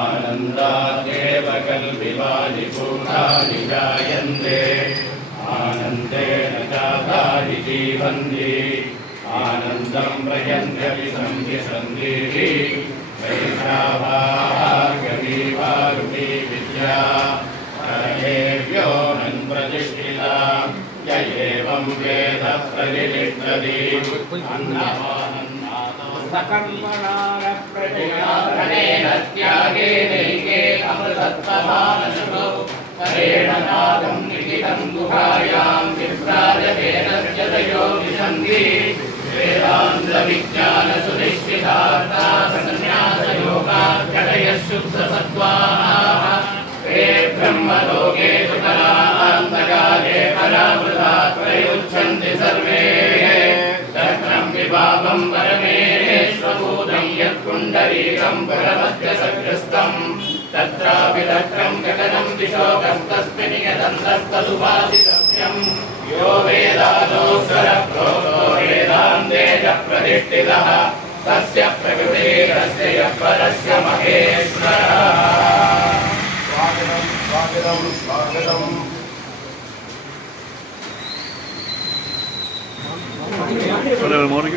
आनन्दादेव कल्पिवानि भूतानि जायन्ते आनन्देन जातानि जीवन्ति आनन्दं प्रयन्त्यपि सन्ति वैशाभागवीवारुणी विद्या हरेव्योऽनन् प्रतिष्ठिता य एवं वेद प्रतिष्ठति कर्मणान प्रजयाधनेन त्यागेनैके अमृतत्वमानशो करेण नादं निहितं गुहायां विभ्राजतेन यतयो विशन्ति वेदान्तविज्ञानसुनिश्चितार्था सन्न्यासयोगाख्यतयः शुद्धसत्त्वाः ते ब्रह्मलोके सुतरान्तकाले परावृतात् प्रयुज्यन्ति सर्वे तक्रं विभावं परमेश्वभूतं यत्पुण्डरीकं परमध्यसग्रस्तं तत्रापि तक्रं गगनं दिशोकस्तस्मिन् यदन्तस्तदुपासितव्यं यो वेदादोऽक्षरप्रोक्तो वेदान्ते च प्रतिष्ठितः तस्य प्रकृतिरस्य यः परस्य महेश्वरः। स्वागतं स्वागतं स्वागतम्। Hello, morning.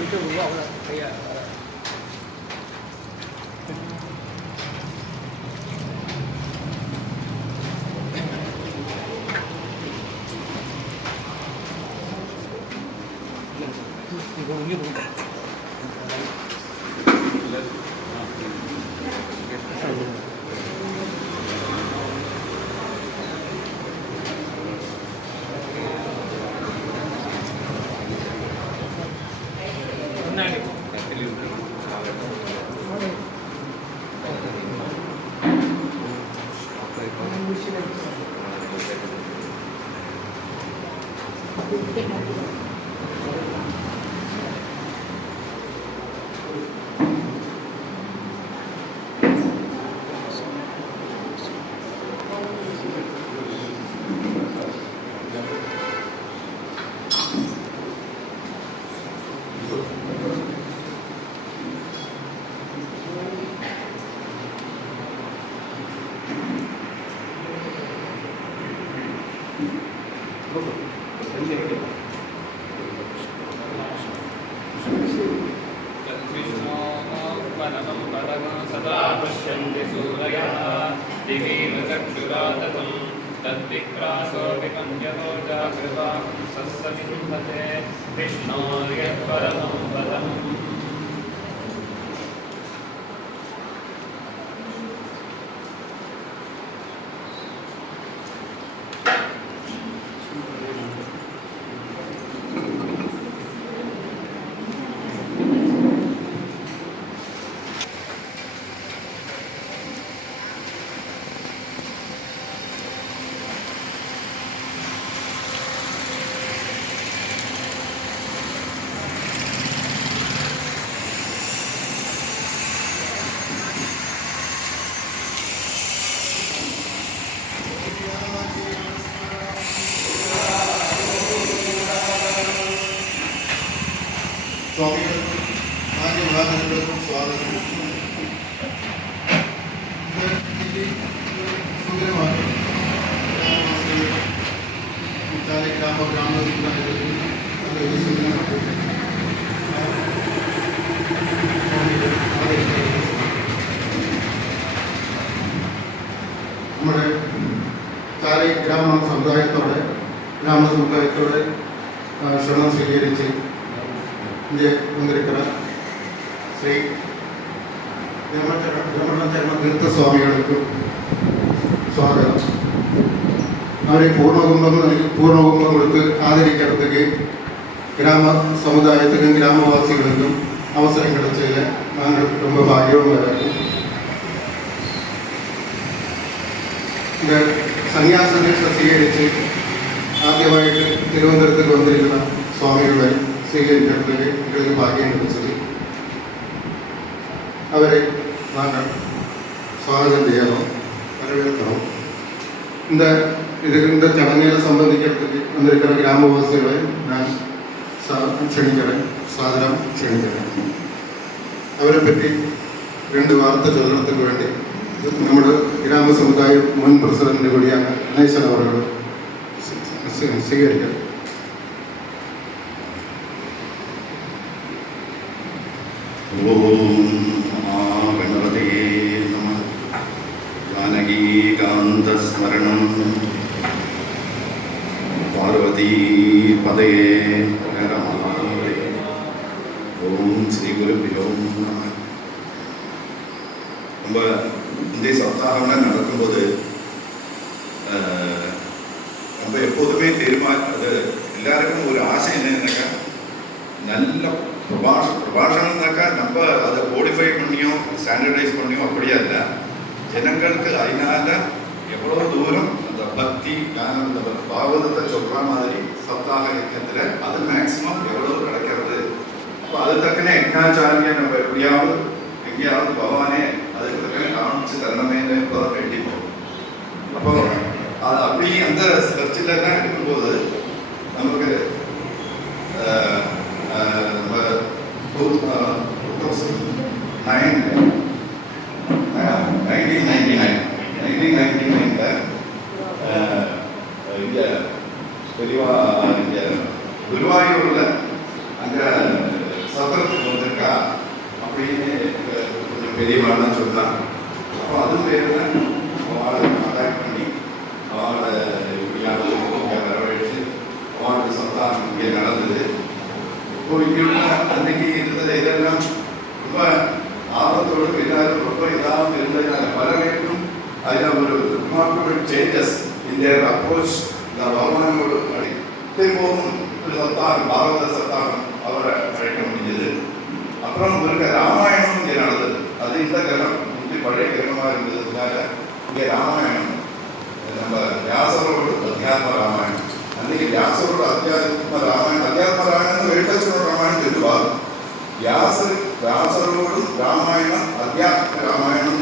सदा पश्यन्ति सूरयः दिवीमचक्षुराततं तद्विक्रासोऽपि पञ्चतो जागृता सस्समिन्धते विष्णोर्यत्परमं पदम्। स्वामी आगे भागवत स्वागत നമ്മുടെ ചാലി ഗ്രാമസമുദായത്തോടെ ക്ഷണം സ്വീകരിച്ച് വന്നിരിക്കുന്ന ശ്രീ ബ്രഹ്മചരണ തീർത്ഥസ്വാമികൾക്കും സ്വാഗതം. അവരെ പൂർണ്ണകുംഭം കൊടുത്ത് ആദരിக்கிறதுக்கு கிராம சமுதாயத்துக்கும் கிராமவாசிகளுக்கும் அவசரம் கிடைச்சதில் நாங்கள் ரொம்ப பாக்கியவங்களாக இந்த സന്യാസദീക്ഷ സ്വീകരിച്ച് ആദ്യമായിട്ട് തിരുവനന്തപുരത്തിൽ വന്നിരിക്കുന്ന സ്വാമികളെ സ്വീകരിക്കുന്നതിന് എங்களுக்கு ഭാഗ്യം ലഭിച്ചത്. അവരെ നാങ്ങൾ സ്വാഗതം ചെയ്യണം, വരവേൽക്കണം. ഇതിൻ്റെ ചടങ്ങുകളെ സംബന്ധിക്കുന്നതിന് വന്നിരിക്കുന്ന ഗ്രാമവാസികളെ ഞാൻ ക്ഷണിക്കണം, സാദരം ക്ഷണിക്കണം. അവരെ പറ്റി 2 വാർത്ത ചൊല്ലണത്തിന് വേണ്ടി നമ്മുടെ ഗ്രാമസമുദായ മുൻ പ്രസിഡന്റ് കൂടിയാണ് ഗണേശൻ അവർ സ്വീകരിക്കുന്നത്. ജാനകീകാന്തസ്മരണം പാർവതീ പദേ ഓം ശ്രീ ഗുരുഭ്യോ நம. நம்ம இந்த சப்தாகம் நடக்கும்போது நம்ம எப்போதுமே அது எல்லாருக்கும் ஒரு ஆசை என்னன்னாக்கா, நல்ல பிரபாஷணம்னாக்கா நம்ம அதை கோடிஃபை பண்ணியோ ஸ்டாண்டர்டைஸ் பண்ணியோ அப்படியா இல்லை, ஜனங்களுக்கு அதனால எவ்வளோ தூரம் அந்த பக்தி அந்த பாகவதத்தை சொல்கிற மாதிரி சப்தாக யஜ்ஞத்தில் அது மேக்சிமம் எவ்வளோ கிடைக்கிறது. அப்போ அது தக்கனே யஜ்ஞாச்சாரியை நம்ம எப்படியாவது எங்கேயாவது பகவானே அதுக்கு தக்கனே காமிச்சு தரணமேன்னு இப்போதான் கட்டிப்போம். அப்போ அது அப்படி அந்த சர்ச்சில் தான் இருக்கும்போது நமக்கு நம்ம 1999 இங்கே குருவாயூரில் அங்கே சத்திரத்துக்கு வந்திருக்கா அப்படின்னு கொஞ்சம் பெரியவாள்லாம் சொன்னாங்க. அப்போ அதுவும் பேர் அவளை கான்டாக்ட் பண்ணி அவளை இங்கே வரவழைச்சு அவளுக்கு சப்தாகம் இங்கே நடந்தது. இப்போ இங்கே அன்னைக்கு இருந்தது இதெல்லாம் ரொம்ப ஆபத்தோடு எல்லாரும் ரொம்ப இதாகவும் இருந்ததுனால பல பேருக்கும் அதில் ஒரு ரிமார்க்கபிள் சேஞ்சஸ் இந்த அப்ரோச் இந்த பகவானோடு திரும்பவும் ஒரு சப்தாகம் பாரத சப்தாகம் அவரை அழைக்க முடிஞ்சது. அப்புறம் இருக்க ராமாயணம் இங்கே நடந்தது. அது இந்த கிரகம் பழைய கிரகமாக இருந்ததுனால இங்கே ராமாயணம் நம்ம வியாசரோடு அத்தியாத்ம ராமாயணம் அன்னைக்கு வியாசரோட அத்தியாத்ம ராமாயணம் வெங்கடேஸ்வர ராமாயணம் தெரிவார். வியாசரோடு ராமாயணம் அத்தியாத்ம ராமாயணம்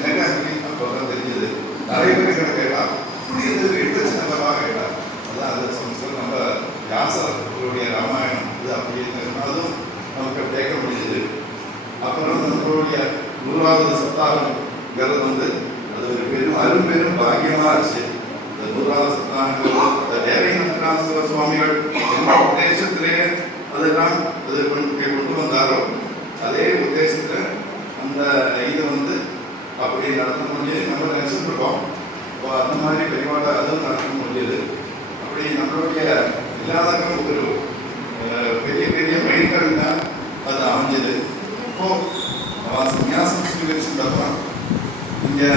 எனக்கு அன்னைக்கு அப்போதான் தெரிஞ்சது. நிறைய பேர் கிட்ட கேட்டார், இப்படி இது வெங்கடேஸ்வரமாக கேட்டார். அதான் அது சம்ஸ்கிருதம் நம்ம வியாசருடைய ராமாயணம் இது அப்படின்னு அதுவும் நமக்கு கேட்க முடியுது. அப்புறம் நம்மளுடைய 100வது சப்தாகங்கிறது அது ஒரு அரும்பெரும் பாக்கியமாக இருந்துச்சு. இந்த 100வது சப்தாகங்கிறது தேவநாத சுவாமிகள் எந்த உத்தேசத்திலே அதெல்லாம் அது கொண்டு வந்தாரோ அதே உத்தேசத்தில் அந்த இதை அப்படி நடத்த முடிஞ்சது நம்ம நினைச்சுட்டு இருக்கோம். இப்போ அந்த மாதிரி பெரியவாட அதுவும் நடத்த முடிஞ்சது. அப்படி நம்மளுடைய இல்லாதக்கும் ஒரு பெரிய பெரிய மைல்கல் தான் அது அமைஞ்சது. இப்போ அவன் சன்னியாசம் ஸ்வீகரிச்சுட்டப்பறம் இங்கே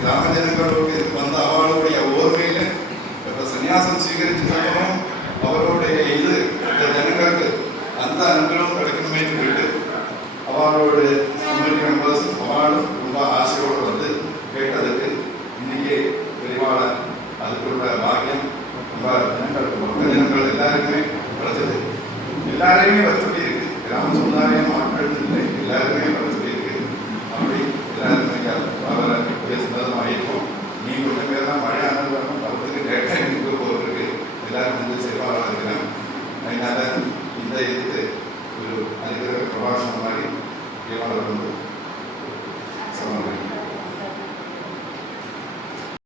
கிராம ஜனங்களுக்கு வந்த அவளுடைய ஓர்மையில் இப்போ சன்னியாசம் ஸ்வீகரிச்சுட்டப்பறம் அவருடைய இது இந்த ஜனங்களுக்கு அந்த அனுகிரகம் கிடைக்கணுமே சொல்லிட்டு அவளோட மெம்பர்ஸ் அவளும் ரொம்ப ஆசையோடு கேட்டதுக்கு இன்னைக்கு பெரியவாள அதுக்குள்ள பாக்கியம் ரொம்ப ஜனங்கள் எல்லாருக்குமே கிடைச்சது. எல்லாரையுமே வசதி இருக்கு. கிராம சமுதாயம் ஆட்கள் இல்லை, எல்லாருமே